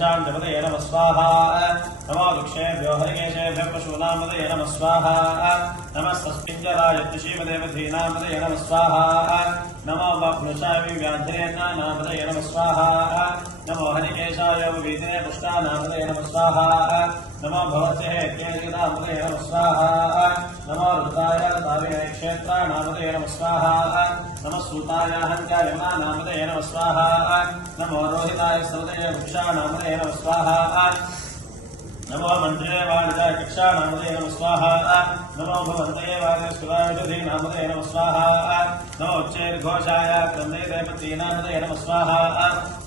शांतपदये नमः स्वाहा नमो वृक्षेभ्यो हरिकेशेभ्यो पशूनामपदये नमः स्वाहा नमस्तस्मिञ्जराय ऋषीमदेवधीनामपदये नमः स्वाहा नमो वाग्नुषाय व्याध्येनामपदये नमः स्वाहा नमो हरिकेशाय वीदे पुष्टानामपदये नमः स्वाहा नमो भवते केशिनामपदये नमः स्वाहा नमो रुद्राय तारिणे क्षेत्राणामपदये नमः स्वाहा नमः सूताय हन्त्याय यमुनानामपदये नमः स्वाहा नमो रोहिताय सवदये वृक्षाणामपदये नमः स्वाहा नमो मन्त्रे वाणिजाय कक्षाणामपदये नमः स्वाहा नमो भवन्तये वागस्कुलायुधीनामपदये नमः स्वाहा नमो उच्चैर्घोषाय क्रन्दे देवतीनामपदये नमः स्वाहा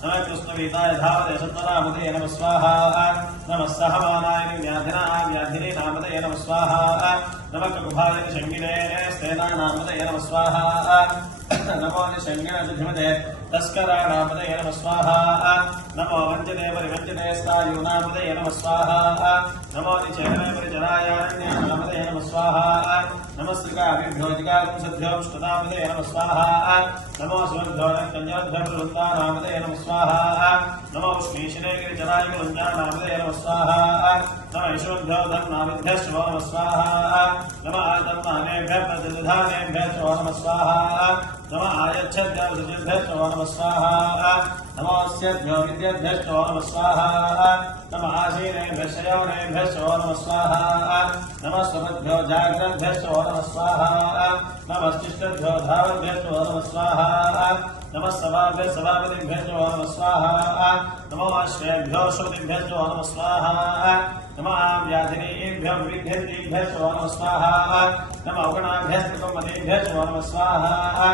नमः कृष्णवीताय धावते सत्वनामपदये नमः स्वाहा नमः सहमानाय व्याधिनीनामपदये नमः स्वाहा नमः ककुभाय शङ्गिने स्तेनानामपदये नमः स्वाहा नमो निशङ्गिनधिमते तस्कराणामपदये नमः स्वाहा नमो वञ्जने परिवञ्जने स्थायूनामपदये नमः स्वाहा नमो निचेतने परिचरायारण्यानामपदये नमः स्वाहा नमस्त्रिकाभ्यो जिगाकुंसभ्यो ष्टुनामपदये नमः स्वाहा नमो सुभ्यो कन्याभ्यो वृन्दानामपदये नमः स्वाहा नमो उष्णीशिने गिरिचरायुगुञ्जानामपदये नमः स्वाहा नमः ईशोभ्यो धन्नामिभ्यश्च नमः स्वाहा नमः आदन्नानेभ्यः प्रतिदधानेभ्यश्च नमः स्वाहा नमः आयच्छद्भ्यश्च नमः स्वाहा नमोऽस्यभ्यो विद्यभ्यश्च नमः स्वाहा नमः आसीनेभ्यश्च यौनेभ्यश्च नमः स्वाहा नमः स्वपद्भ्यो जाग्रद्भ्यश्च नमः स्वाहा नमः तिष्ठद्भ्यो धावद्भ्यश्च नमः स्वाहा नमः सभाभ्यः सभापतिभ्यश्च नमः स्वाहा नमो अश्वेभ्यो श्रुतिभ्यश्च नमः स्वाहा नमः व्याधिनीभ्यो विविधेभ्यश्च नमः स्वाहा नमः औगणाभ्यः त्रिकम्पतेभ्यश्च नमः स्वाहा